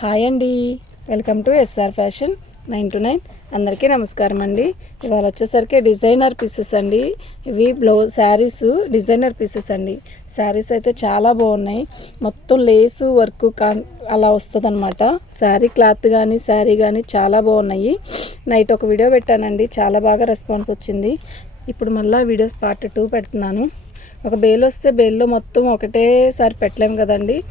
Hi అండి. Welcome to SR fashion nine to nine. అందరికీ నమస్కారం అండి. ఇవాళ వచ్చేసరికి డిజైనర్ పీసెస్ అండి. ఇవి బ్లౌజ్ శారీస్ డిజైనర్ పీసెస్ అండి. శారీస్ అయితే చాలా బాగున్నాయి. మొత్తం లేసు వర్క్ కా అలా వస్తుంది అనమాట శారీ క్లాత్ కానీ శారీ కానీ చాలా బాగున్నాయి. నైట్ ఒక వీడియో పెట్టానండి. చాలా బాగా రెస్పాన్స్ వచ్చింది. ఇప్పుడు మళ్ళీ వీడియోస్ పార్ట్ టూ పెడుతున్నాను. ఒక బేల్ వస్తే బేల్లో మొత్తం ఒకటేసారి పెట్టలేము కదండి.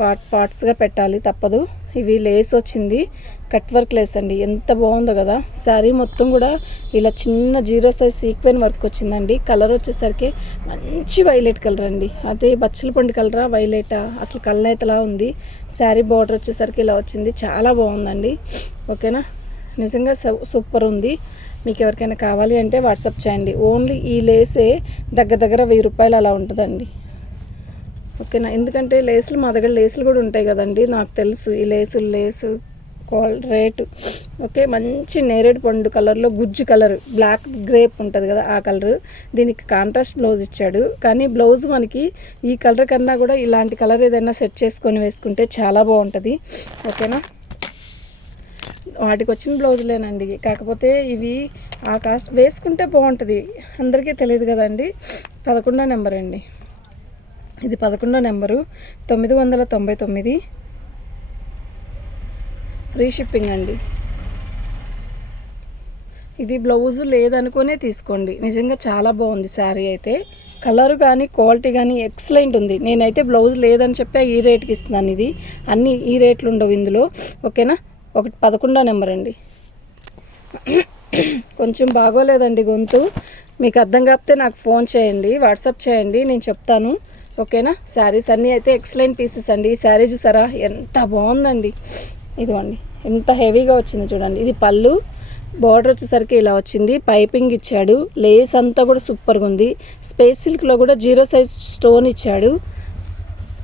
పార్ట్ పార్ట్స్గా పెట్టాలి తప్పదు. ఇవి లేస్ వచ్చింది. కట్ వర్క్ లేస్ అండి. ఎంత బాగుందో కదా. శారీ మొత్తం కూడా ఇలా చిన్న జీరో సైజ్ సీక్వెన్ వర్క్ వచ్చిందండి. కలర్ వచ్చేసరికి మంచి వైలెట్ కలర్ అండి. అదే బచ్చల పండు కలరా వైలెటా? అసలు కళ్ళనైతలా ఉంది. శారీ బార్డర్ వచ్చేసరికి ఇలా వచ్చింది. చాలా బాగుందండి. ఓకేనా? నిజంగా సూపర్ ఉంది. మీకు ఎవరికైనా కావాలి అంటే వాట్సాప్ చేయండి. ఓన్లీ ఈ లేసే దగ్గర దగ్గర వెయ్యి రూపాయలు అలా ఉంటుందండి. ఓకేనా? ఎందుకంటే లేసులు మా దగ్గర లేసులు కూడా ఉంటాయి కదండి. నాకు తెలుసు ఈ లేసులు లేసు క్వాల్ రేటు. ఓకే? మంచి నేరేడు పండు కలర్లో గుజ్జు కలర్. బ్లాక్ గ్రేప్ ఉంటుంది కదా ఆ కలర్. దీనికి కాంట్రాస్ట్ బ్లౌజ్ ఇచ్చాడు. కానీ బ్లౌజ్ మనకి ఈ కలర్ కన్నా కూడా ఇలాంటి కలర్ ఏదైనా సెట్ చేసుకొని వేసుకుంటే చాలా బాగుంటుంది. ఓకేనా? వాటికి వచ్చిన బ్లౌజులేనండి. కాకపోతే ఇవి ఆ కాస్ట్ వేసుకుంటే బాగుంటుంది. అందరికీ తెలియదు కదండి. పదకొండో నెంబర్ అండి. ఇది పదకొండో నెంబరు. తొమ్మిది వందల తొంభై తొమ్మిది. ఫ్రీ షిప్పింగ్ అండి. ఇది బ్లౌజ్ లేదనుకునే తీసుకోండి. నిజంగా చాలా బాగుంది శారీ అయితే. కలర్ కానీ క్వాలిటీ కానీ ఎక్సలెంట్ ఉంది. నేనైతే బ్లౌజ్ లేదని చెప్పి ఈ రేట్కి ఇస్తున్నాను ఇది. అన్ని ఈ రేట్లు ఉండవు ఇందులో. ఓకేనా? ఒకటి పదకొండో నెంబర్ అండి. కొంచెం బాగోలేదండి గొంతు. మీకు అర్థం కాకపోతే నాకు ఫోన్ చేయండి వాట్సాప్ చేయండి నేను చెప్తాను. ఓకేనా? శారీస్ అన్నీ అయితే ఎక్సలెంట్ పీసెస్ అండి. ఈ శారీ చూసారా? ఎంత బాగుందండి. ఇదిగోండి. ఎంత హెవీగా వచ్చింది చూడండి. ఇది పళ్ళు. బార్డర్ వచ్చేసరికి ఇలా వచ్చింది. పైపింగ్ ఇచ్చాడు. లేస్ అంతా కూడా సూపర్గా ఉంది. స్పేస్ సిల్క్లో కూడా జీరో సైజ్ స్టోన్ ఇచ్చాడు.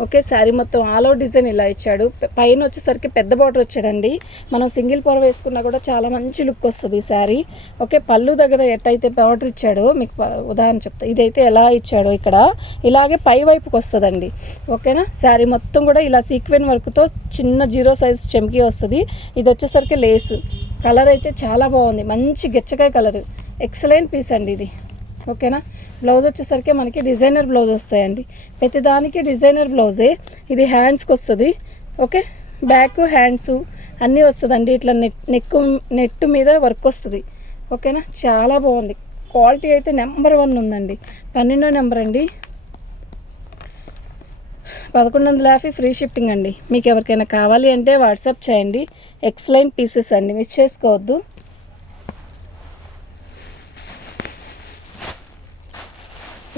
ఓకే శారీ మొత్తం ఆల్ అవుట్ డిజైన్ ఇలా ఇచ్చాడు. పైన వచ్చేసరికి పెద్ద బార్డర్ వచ్చాడండి. మనం సింగిల్ పొర వేసుకున్నా కూడా చాలా మంచి లుక్ వస్తుంది ఈ శారీ. ఓకే పళ్ళు దగ్గర ఎట్టయితే బార్డర్ ఇచ్చాడో మీకు ఉదాహరణ చెప్తా. ఇదైతే ఎలా ఇచ్చాడో ఇక్కడ. ఇలాగే పై వైపుకి వస్తుందండి. ఓకేనా? శారీ మొత్తం కూడా ఇలా సీక్వెన్ వర్క్తో చిన్న జీరో సైజ్ చెమ్కి వస్తుంది. ఇది వచ్చేసరికి లేసు కలర్ అయితే చాలా బాగుంది. మంచి గెచ్చకాయ కలర్ ఎక్సలెంట్ పీస్ అండి ఇది. ఓకేనా? బ్లౌజ్ వచ్చేసరికి మనకి డిజైనర్ బ్లౌజ్ వస్తాయండి. ప్రతి దానికి డిజైనర్ బ్లౌజే. ఇది హ్యాండ్స్కి వస్తుంది. ఓకే? బ్యాక్ హ్యాండ్స్ అన్నీ వస్తుందండి. ఇట్లా నెట్ నెక్ నెట్ మీద వర్క్ వస్తుంది. ఓకేనా? చాలా బాగుంది. క్వాలిటీ అయితే నెంబర్ వన్ ఉందండి. పన్నెండో నెంబర్ అండి. పదకొండు వందల యాభై ఫ్రీ షిప్పింగ్ అండి. మీకు ఎవరికైనా కావాలి అంటే వాట్సాప్ చేయండి. ఎక్స్లైన్ పీసెస్ అండి. మిస్ చేసుకోవద్దు.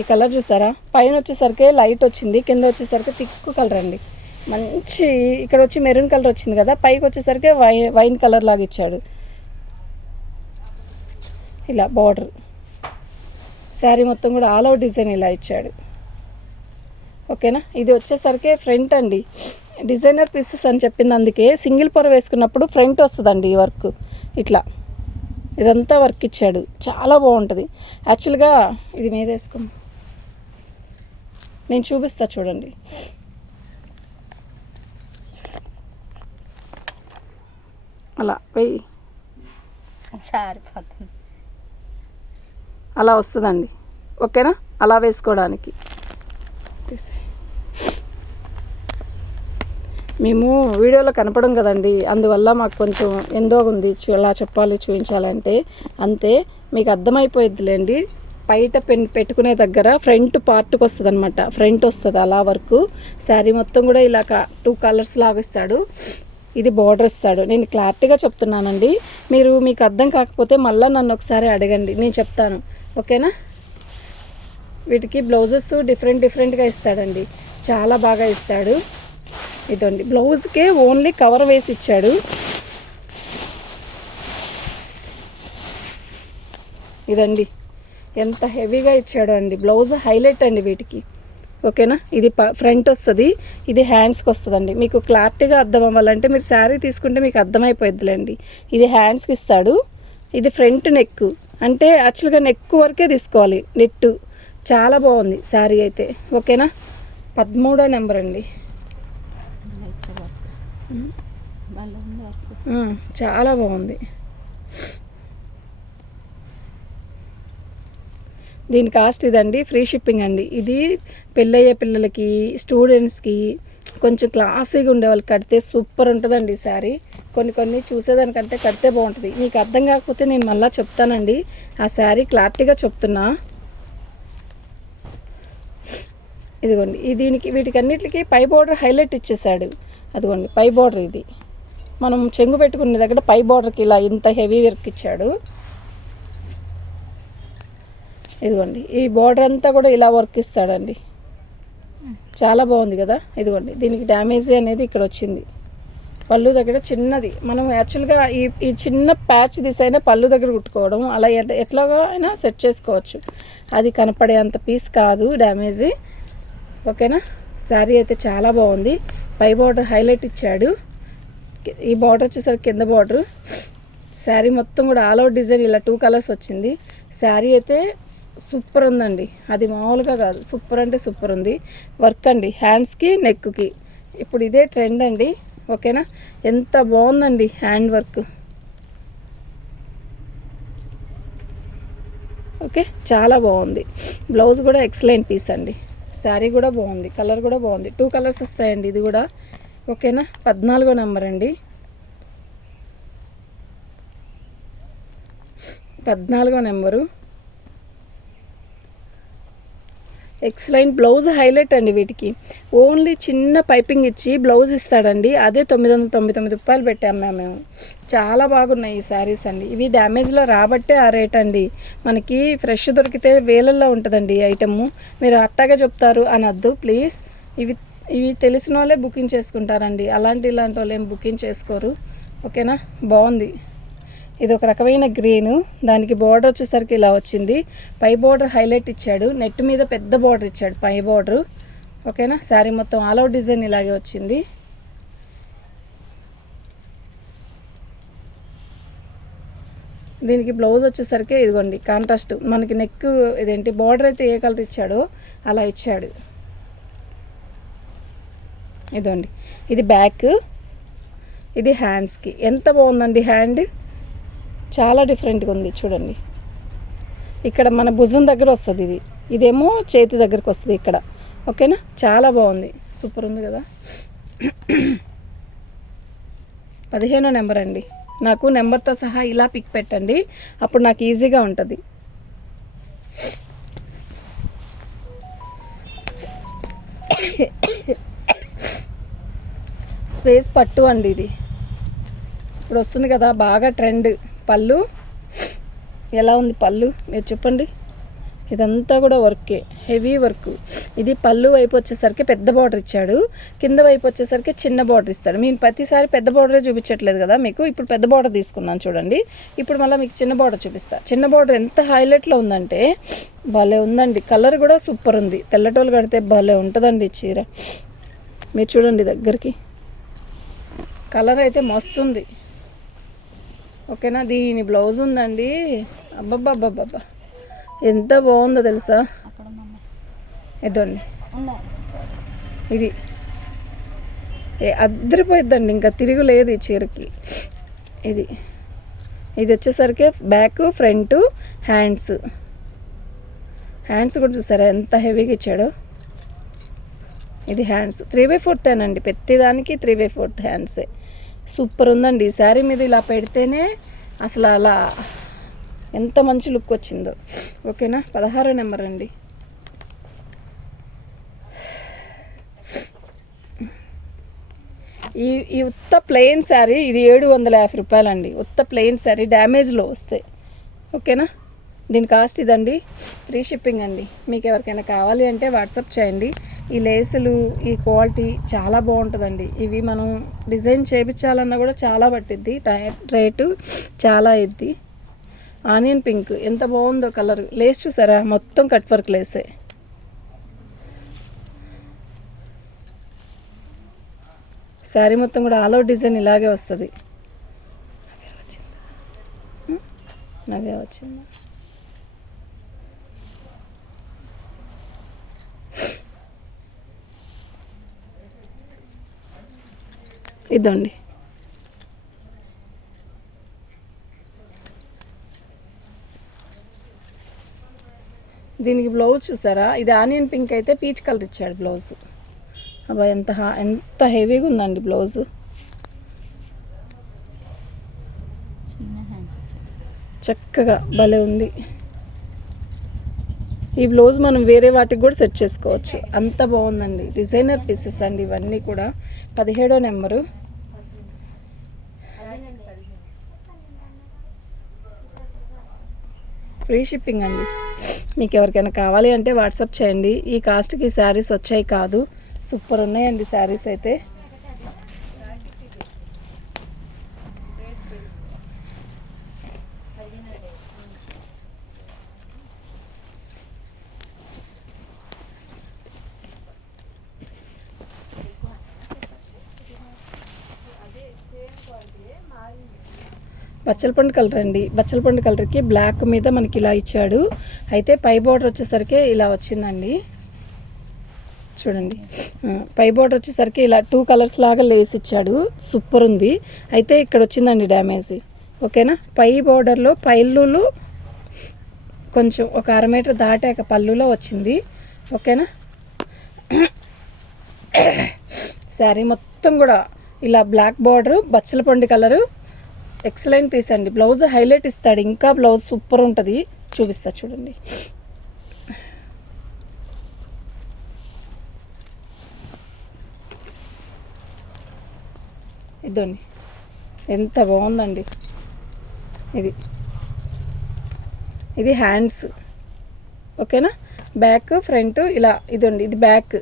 ఈ కలర్ చూసారా పైన వచ్చేసరికి లైట్ వచ్చింది కింద వచ్చేసరికి థిక్ కలర్ అండి. మంచి ఇక్కడ వచ్చి మెరూన్ కలర్ వచ్చింది కదా పైకి వచ్చేసరికి వై వైన్ కలర్ లాగా ఇచ్చాడు. ఇలా బార్డర్. శారీ మొత్తం కూడా ఆల్ అవుట్ డిజైన్ ఇలా ఇచ్చాడు. ఓకేనా? ఇది వచ్చేసరికి ఫ్రంట్ అండి. డిజైనర్ పీసెస్ అని చెప్పింది అందుకే సింగిల్ పొర వేసుకున్నప్పుడు ఫ్రంట్ వస్తుందండి ఈ వర్క్. ఇట్లా. ఇదంతా వర్క్ ఇచ్చాడు. చాలా బాగుంటుంది. యాక్చువల్గా ఇది మీద వేసుకో. నేను చూపిస్తా చూడండి. అలా వెయ్యి. జారిపోతుంది అలా వస్తుందండి. ఓకేనా? అలా వేసుకోవడానికి. మేము వీడియోలో కనపడం కదండి. అందువల్ల మాకు కొంచెం ఎందో ఉంది ఎలా చెప్పాలి చూపించాలంటే అంతే మీకు అర్థమైపోయిద్దిలేండి. బయట పెన్ పెట్టుకునే దగ్గర ఫ్రంట్ పార్ట్కి వస్తుంది అనమాట ఫ్రంట్ వస్తుంది అలా వరకు. శారీ మొత్తం కూడా ఇలా టూ కలర్స్ లాగా ఇస్తాడు. ఇది బార్డర్ ఇస్తాడు. నేను క్లారిటీగా చెప్తున్నానండి. మీరు మీకు అర్థం కాకపోతే మళ్ళీ నన్ను ఒకసారి అడగండి. నేను చెప్తాను. ఓకేనా? వీటికి బ్లౌజెస్ డిఫరెంట్ డిఫరెంట్గా ఇస్తాడండి. చాలా బాగా ఇస్తాడు. ఇదండి. బ్లౌజ్కే ఓన్లీ కవర్ వేసి ఇచ్చాడు. ఇదండి. ఎంత హెవీగా ఇచ్చాడు అండి. బ్లౌజ్ హైలైట్ అండి వీటికి. ఓకేనా? ఇది ప- ఫ్రంట్ వస్తుంది. ఇది హ్యాండ్స్కి వస్తుందండి. మీకు క్లారిటీగా అర్థం అవ్వాలంటే మీరు శారీ తీసుకుంటే మీకు అర్థమైపోద్దిలేండి ఇది హ్యాండ్స్కి ఇస్తాడు. ఇది ఫ్రంట్ నెక్ అంటే యాక్చువల్గా నెక్ వరకే తీసుకోవాలి. నెట్ చాలా బాగుంది శారీ అయితే. ఓకేనా? పదమూడో నెంబర్ అండి. చాలా బాగుంది. దీని కాస్ట్ ఇదండి ఫ్రీ షిప్పింగ్ అండి. ఇది పెళ్ళయ్యే పిల్లలకి స్టూడెంట్స్కి కొంచెం క్లాసీగా ఉండే వాళ్ళకి కడితే సూపర్ ఉంటుందండి ఈ శారీ. కొన్ని కొన్ని చూసేదానికంటే కడితే బాగుంటుంది. మీకు అర్థం కాకపోతే నేను మళ్ళీ చెప్తానండి. ఆ శారీ క్లారిటీగా చెప్తున్నా. ఇదిగోండి దీనికి వీటికన్నిటికి పై బార్డర్ హైలైట్ ఇచ్చేసాడు అదిగోండి పై బార్డర్ ఇది. మనం చెంగు పెట్టుకునే దగ్గర పై బార్డర్కి ఇలా ఇంత హెవీ వర్క్ ఇచ్చాడు. ఇదిగోండి ఈ బార్డర్ అంతా కూడా ఇలా వర్క్ ఇస్తాడండి. చాలా బాగుంది కదా? ఇదిగోండి దీనికి డ్యామేజ్ అనేది ఇక్కడ వచ్చింది. పళ్ళు దగ్గర చిన్నది. మనం యాక్చువల్గా ఈ ఈ చిన్న ప్యాచ్ తీసైనా పళ్ళు దగ్గర కుట్టుకోవడం అలా ఎట్లా ఎట్లాగో అయినా సెట్ చేసుకోవచ్చు. అది కనపడే అంత పీస్ కాదు డ్యామేజ్ ఓకేనా? శారీ అయితే చాలా బాగుంది. పై బార్డర్ హైలైట్ ఇచ్చాడు. ఈ బార్డర్ వచ్చేసరికి కింద బార్డర్ శారీ మొత్తం కూడా ఆల్ అవుట్ డిజైన్ ఇలా టూ కలర్స్ వచ్చింది. శారీ అయితే సూపర్ ఉందండి. అది మామూలుగా కాదు. సూపర్ అంటే సూపర్ ఉంది. వర్క్ అండి. హ్యాండ్స్కి నెక్కి ఇప్పుడు ఇదే ట్రెండ్ అండి. ఓకేనా? ఎంత బాగుందండి హ్యాండ్ వర్క్. ఓకే? చాలా బాగుంది. బ్లౌజ్ కూడా ఎక్సలెంట్ పీస్ అండి. శారీ కూడా బాగుంది. కలర్ కూడా బాగుంది. టూ కలర్స్ వస్తాయండి ఇది కూడా. ఓకేనా? పద్నాలుగో నెంబర్ అండి. పద్నాలుగో నెంబరు. ఎక్సలెంట్ బ్లౌజ్ హైలైట్ అండి వీటికి. ఓన్లీ చిన్న పైపింగ్ ఇచ్చి బ్లౌజ్ ఇస్తాడండి. అదే తొమ్మిది వందల తొంభై తొమ్మిది రూపాయలు పెట్టాము మేము. చాలా బాగున్నాయి ఈ శారీస్ అండి. ఇవి డ్యామేజ్లో రాబట్టే ఆ రేట్ అండి. మనకి ఫ్రెష్ దొరికితే వేలల్లో ఉంటుందండి ఈ ఐటము మీరు అట్టాగా చెప్తారు అనద్దు ప్లీజ్ ఇవి ఇవి తెలిసిన వాళ్ళే బుకింగ్ చేసుకుంటారండి. అలాంటి ఇలాంటి వాళ్ళు ఏం బుకింగ్ చేసుకోరు ఓకేనా బాగుంది. ఇది ఒక రకమైన గ్రీన్ దానికి బోర్డర్ వచ్చేసరికి ఇలా వచ్చింది. పై బార్డర్ హైలైట్ ఇచ్చాడు. నెట్ మీద పెద్ద బార్డర్ ఇచ్చాడు పై బార్డరు ఓకేనా శారీ మొత్తం ఆల్ అవుట్ డిజైన్ ఇలాగే వచ్చింది. దీనికి బ్లౌజ్ వచ్చేసరికి ఇదిగోండి కాంట్రాస్ట్ మనకి నెక్ ఇదేంటి? బార్డర్ అయితే ఏ కలర్ ఇచ్చాడో అలా ఇచ్చాడు. ఇదండి ఇది బ్యాక్ ఇది హ్యాండ్స్కి ఎంత బాగుందండి హ్యాండ్ చాలా డిఫరెంట్గా ఉంది చూడండి. ఇక్కడ మన భుజం దగ్గర వస్తుంది ఇది. ఇదేమో చేతి దగ్గరకు వస్తుంది ఇక్కడ. ఓకేనా? చాలా బాగుంది. సూపర్ ఉంది కదా? పదిహేనో నెంబర్ అండి. నాకు నెంబర్తో సహా ఇలా పిక్ పెట్టండి. అప్పుడు నాకు ఈజీగా ఉంటుంది. స్పేస్ పట్టు అండి ఇది. ఇప్పుడు వస్తుంది కదా బాగా ట్రెండ్ పళ్ళు. ఎలా ఉంది పళ్ళు? మీరు చెప్పండి. ఇదంతా కూడా వర్కే హెవీ వర్క్. ఇది పళ్ళు వైపు వచ్చేసరికి పెద్ద బార్డర్ ఇచ్చాడు. కింద వైపు వచ్చేసరికి చిన్న బార్డర్ ఇస్తాడు. నేను ప్రతిసారి పెద్ద బార్డరే చూపించట్లేదు కదా మీకు? ఇప్పుడు పెద్ద బార్డర్ తీసుకున్నాను చూడండి. ఇప్పుడు మళ్ళీ మీకు చిన్న బార్డర్ చూపిస్తా. చిన్న బార్డర్ ఎంత హైలైట్లో ఉందంటే భలే ఉందండి. కలర్ కూడా సూపర్ ఉంది. తెల్లటోలు కడితే భలే ఉంటుందండి చీర. మీరు చూడండి దగ్గరికి. కలర్ అయితే మస్తుంది ఓకేనా? దీని బ్లౌజ్ ఉందండి. అబ్బబ్బబ్బబ్బబ్బా. ఎంత బాగుందో తెలుసా? ఇదండి. ఇది. ఏ అద్దరిపోయిద్దండి ఇంకా తిరుగులేదు ఈ చీరకి. ఇది. ఇది వచ్చేసరికి బ్యాక్ ఫ్రంట్ హ్యాండ్స్. హ్యాండ్స్ కూడా చూసారా? ఎంత హెవీగా ఇచ్చాడో. ఇది హ్యాండ్స్. త్రీ బై ఫోర్త్ అండి ప్రతిదానికి త్రీ బై ఫోర్త్ హ్యాండ్సే. సూపర్ ఉందండి. ఈ శారీ మీద ఇలా పెడితేనే అసలు అలా ఎంత మంచి లుక్ వచ్చిందో. ఓకేనా? పదహారో నెంబర్ అండి. ఈ ఈ ఉత్త ప్లెయిన్ శారీ ఇది ఏడు వందల యాభై రూపాయలండి. ఉత్త ప్లెయిన్ శారీ డ్యామేజ్లో వస్తాయి. ఓకేనా? దీని కాస్ట్ ఇదండి. ఫ్రీ షిప్పింగ్ అండి. మీకు ఎవరికైనా కావాలి అంటే వాట్సాప్ చేయండి. ఈ లేసులు ఈ క్వాలిటీ చాలా బాగుంటుందండి. ఇవి మనం డిజైన్ చేయించాలన్నా కూడా చాలా పట్టిద్ది. టై- రేటు చాలా ఇద్ది ఆనియన్ పింక్ ఎంత బాగుందో కలర్. లేస్ చూసారా? మొత్తం కట్ వర్క్ లేసే. శారీ మొత్తం కూడా ఆల్ అవుట్ డిజైన్ ఇలాగే వస్తుంది. నవ్వే వచ్చిందా? ఇదండి. దీనికి బ్లౌజ్ చూసారా? ఇది ఆనియన్ పింక్ అయితే పీచ్ కలర్ ఇచ్చాడు బ్లౌజ్. అబ్బా ఎంత ఎంత హెవీగా ఉందండి బ్లౌజ్. చక్కగా భలే ఉంది. ఈ బ్లౌజ్ మనం వేరే వాటికి కూడా సెట్ చేసుకోవచ్చు. అంత బాగుందండి. డిజైనర్ పీసెస్ అండి ఇవన్నీ కూడా. పదిహేడో నెంబరు. ఫ్రీ షిప్పింగ్ అండి. మీకు ఎవరికైనా కావాలి అంటే వాట్సాప్ చేయండి. ఈ కాస్ట్కి శారీస్ వచ్చాయి కాదు. సూపర్ ఉన్నాయండి శారీస్ అయితే. బచ్చలపండు కలర్ అండి. బచ్చలపండు కలర్కి బ్లాక్ మీద మనకి ఇలా ఇచ్చాడు. అయితే పై బార్డర్ వచ్చేసరికి ఇలా వచ్చిందండి. చూడండి. పై బార్డర్ వచ్చేసరికి ఇలా టూ కలర్స్ లాగా లేసి ఇచ్చాడు. సూపర్ ఉంది. అయితే ఇక్కడ వచ్చిందండి డ్యామేజ్. ఓకేనా? పై బార్డర్లో పైల్లులు కొంచెం ఒక అర మీటర్ దాటాక పళ్ళులో వచ్చింది. ఓకేనా? శారీ మొత్తం కూడా ఇలా బ్లాక్ బార్డరు బచ్చల పండు కలరు ఎక్సలెంట్ పీస్ అండి. బ్లౌజ్ హైలైట్ ఇస్తాడు. ఇంకా బ్లౌజ్ సూపర్ ఉంటుంది. చూపిస్తా చూడండి. ఇదండి ఎంత బాగుందండి. ఇది. ఇది హ్యాండ్స్ ఓకేనా బ్యాక్ ఫ్రంట్ ఇలా. ఇదండి ఇది బ్యాక్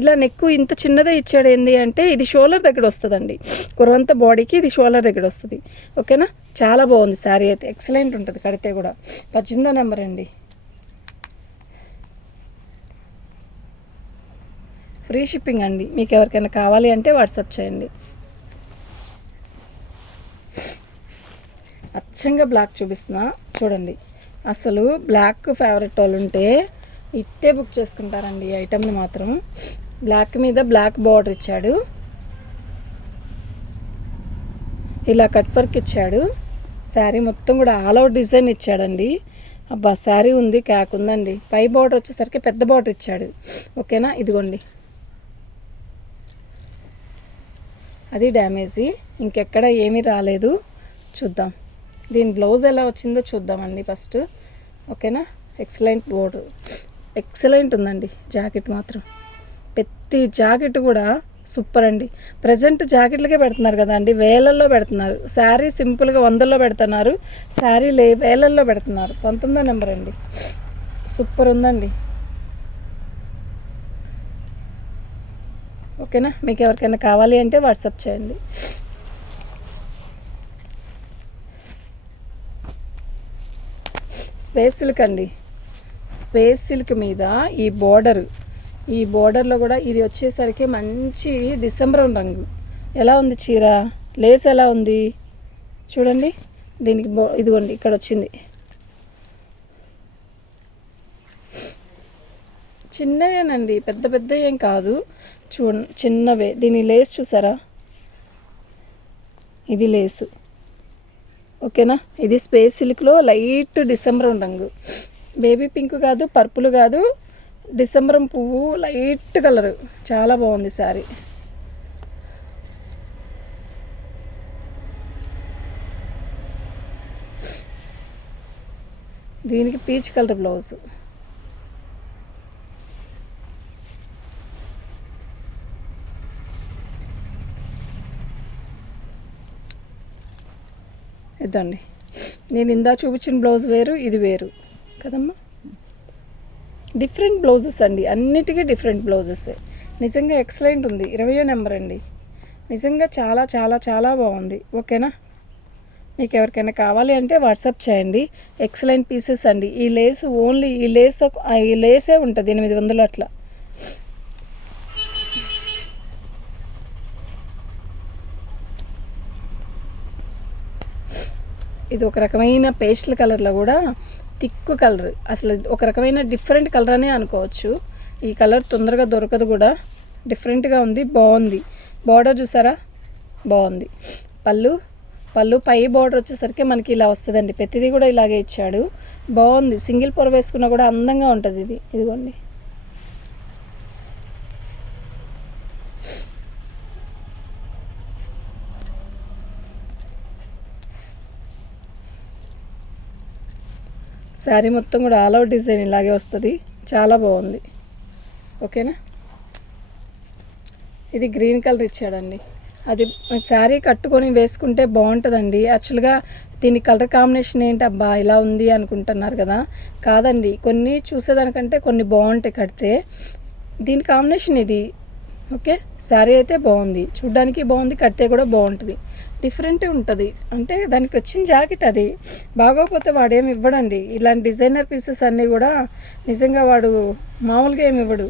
ఇలా నెక్ ఇంత చిన్నదే ఇచ్చాడు ఏంది అంటే ఇది షోల్డర్ దగ్గర వస్తుందండి. కురవంత బాడీకి ఇది షోల్డర్ దగ్గర వస్తుంది. ఓకేనా? చాలా బాగుంది శారీ అయితే. ఎక్సలెంట్ ఉంటుంది కడితే కూడా. పద్దెనిమిదో నెంబర్ అండి. ఫ్రీ షిప్పింగ్ అండి. మీకు ఎవరికైనా కావాలి అంటే వాట్సాప్ చేయండి. అచ్చంగా బ్లాక్ చూపిస్తున్నా. చూడండి. అసలు బ్లాక్ ఫేవరెట్ వాళ్ళు ఉంటే ఇట్టే బుక్ చేసుకుంటారండి ఈ ఐటమ్ని మాత్రం. బ్లాక్ మీద బ్లాక్ బార్డర్ ఇచ్చాడు. ఇలా కట్ వర్క్ ఇచ్చాడు. శారీ మొత్తం కూడా ఆల్ అవుట్ డిజైన్ ఇచ్చాడండి. అబ్బా శారీ ఉంది క్యాక్ ఉందండి. పై బార్డర్ వచ్చేసరికి పెద్ద బార్డర్ ఇచ్చాడు. ఓకేనా? ఇదిగోండి. అది డ్యామేజీ ఇంకెక్కడ ఏమీ రాలేదు. చూద్దాం. దీని బ్లౌజ్ ఎలా వచ్చిందో చూద్దామండి ఫస్ట్ ఓకేనా? ఎక్సలెంట్ బోర్డు ఎక్సలెంట్ ఉందండి. జాకెట్ మాత్రం. ప్రతి జాకెట్ కూడా సూపర్ అండి. ప్రజెంట్ జాకెట్లకే పెడుతున్నారు కదా అండి. వేలల్లో పెడుతున్నారు. శారీ సింపుల్గా వందల్లో పెడుతున్నారు. శారీ లే వేలల్లో పెడుతున్నారు. పంతొమ్మిదో నెంబర్ అండి. సూపర్ ఉందండి. ఓకేనా? మీకు ఎవరికైనా కావాలి అంటే వాట్సాప్ చేయండి. స్పేస్ సిల్క్ అండి. స్పేస్ సిల్క్ మీద ఈ బోర్డర్ ఈ బోర్డర్లో కూడా ఇది వచ్చేసరికి మంచి డిసెంబర్ రంగు. ఎలా ఉంది చీర? లేస్ ఎలా ఉంది? చూడండి. దీనికి బో ఇదిగోండి ఇక్కడ వచ్చింది. చిన్నవేనండి పెద్ద పెద్ద ఏం కాదు. చూ చిన్నవే. దీని లేస్ చూసారా? ఇది లేసు. ఓకేనా? ఇది స్పేస్ సిల్క్లో లైట్ డిసెంబర్ రంగు. బేబీ పింక్ కాదు పర్పుల్ కాదు. డిసెంబరం పువ్వు లైట్ కలర్. చాలా బాగుంది శారీ. దీనికి పీచ్ కలర్ బ్లౌజ్. ఇదండి. నేను ఇందా చూపించిన బ్లౌజ్ వేరు ఇది వేరు. కదమ్మా? డిఫరెంట్ బ్లౌజెస్ అండి. అన్నిటికీ డిఫరెంట్ బ్లౌజెస్ నిజంగా ఎక్సలెంట్ ఉంది. ఇరవయో నెంబర్ అండి. నిజంగా చాలా చాలా చాలా బాగుంది. ఓకేనా? మీకు ఎవరికైనా కావాలి అంటే వాట్సాప్ చేయండి. ఎక్సలెంట్ పీసెస్ అండి. ఈ లేస్ ఓన్లీ ఈ లేస్ ఈ లేసే ఉంటుంది ఎనిమిది వందలు అట్లా. ఇది ఒక రకమైన పేస్టల్ కలర్లో కూడా థిక్ కలర్. అసలు ఒక రకమైన డిఫరెంట్ కలర్ అనే అనుకోవచ్చు. ఈ కలర్ తొందరగా దొరకదు కూడా. డిఫరెంట్గా ఉంది బాగుంది. బార్డర్ చూసారా? బాగుంది. పళ్ళు పళ్ళు పై బార్డర్ వచ్చేసరికి మనకి ఇలా వస్తుందండి. ప్రతిదీ కూడా ఇలాగే ఇచ్చాడు. బాగుంది. సింగిల్ పొర వేసుకున్నా కూడా అందంగా ఉంటుంది ఇది. ఇదిగోండి. శారీ మొత్తం కూడా ఆల్ అవుట్ డిజైన్ ఇలాగే వస్తుంది. చాలా బాగుంది. ఓకేనా? ఇది గ్రీన్ కలర్ ఇచ్చాడండి. అది శారీ కట్టుకొని వేసుకుంటే బాగుంటుందండి. యాక్చువల్గా దీని కలర్ కాంబినేషన్ ఏంటి అబ్బా ఇలా ఉంది అనుకుంటున్నారు కదా. కాదండి కొన్ని చూసేదానికంటే కొన్ని బాగుంటాయి కడితే. దీని కాంబినేషన్ ఇది. ఓకే? శారీ అయితే బాగుంది. చూడ్డానికి బాగుంది కడితే కూడా బాగుంటుంది. డిఫరెంట్ ఉంటుంది. అంటే దానికి వచ్చిన జాకెట్ అది. బాగోకపోతే వాడు ఏమి ఇవ్వడండి. ఇలాంటి డిజైనర్ పీసెస్ అన్నీ కూడా నిజంగా వాడు మామూలుగా ఏమి ఇవ్వడు.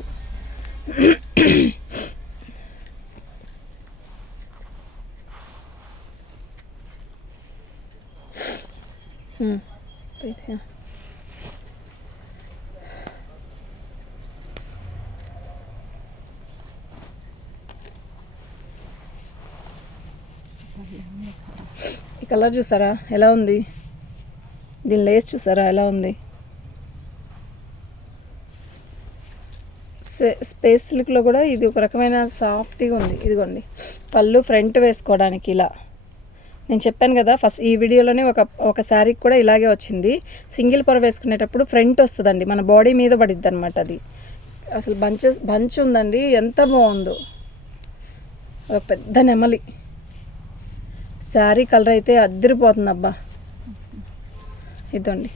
ఉమ్, అయితే. ఈ కలర్ చూసారా? ఎలా ఉంది? దీని లేస్ చూసారా? ఎలా ఉంది? స్పేస్ సిల్క్లో కూడా ఇది ఒక రకమైన సాఫ్ట్గా ఉంది. ఇదిగోండి. పళ్ళు ఫ్రంట్ వేసుకోవడానికి ఇలా. నేను చెప్పాను కదా ఫస్ట్ ఈ వీడియోలోనే ఒక ఒక శారీకి కూడా ఇలాగే వచ్చింది. సింగిల్ పొర వేసుకునేటప్పుడు ఫ్రంట్ వస్తుందండి. మన బాడీ మీద పడిద్ది అనమాట అది. అసలు బంచెస్ బంచ్ ఉందండి. ఎంత బాగుందో. ఒక పెద్ద నెమలి. శారీ కలర్ అయితే అద్దరిపోతుంది అబ్బా ఇదండి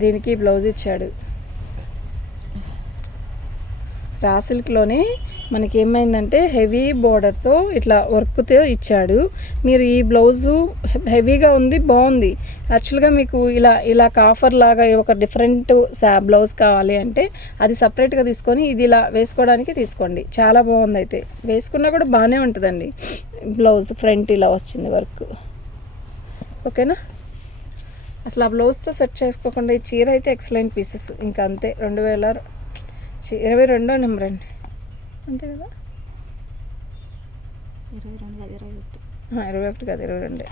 దీనికి బ్లౌజ్ ఇచ్చాడు. రాసిల్క్లోనే మనకి ఏమైందంటే హెవీ బోర్డర్తో ఇట్లా వర్క్తో ఇచ్చాడు. మీరు ఈ బ్లౌజు హెవీగా ఉంది బాగుంది. యాక్చువల్గా మీకు ఇలా ఇలా కాఫర్ లాగా ఒక డిఫరెంట్ సా బ్లౌజ్ కావాలి అంటే అది సపరేట్గా తీసుకొని ఇది ఇలా వేసుకోవడానికి తీసుకోండి. చాలా బాగుంది అయితే వేసుకున్నా కూడా బాగానే ఉంటుందండి బ్లౌజ్ ఫ్రంట్ ఇలా వచ్చింది వర్క్. ఓకేనా? అసలు ఆ బ్లౌజ్తో సెట్ చేసుకోకుండా ఈ చీర అయితే ఎక్సలెంట్ పీసెస్. ఇంకా అంతే రెండు వేల ఇరవై రెండో నెంబర్ అండి. అంతే కదా? ఇరవై రెండు కాదు ఇరవై ఒకటి. ఆ, ఇరవై ఒకటి కాదు ఇరవై రెండే.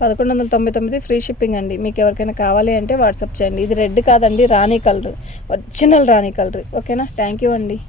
పదకొండు వందల తొంభై తొమ్మిది ఫ్రీ షిప్పింగ్ అండి. మీకు ఎవరికైనా కావాలి అంటే వాట్సాప్ చేయండి. ఇది రెడ్ కాదండి రాణి కలర్. ఒరిజినల్ రాణి కలర్. ఓకేనా? థ్యాంక్ యూ అండి.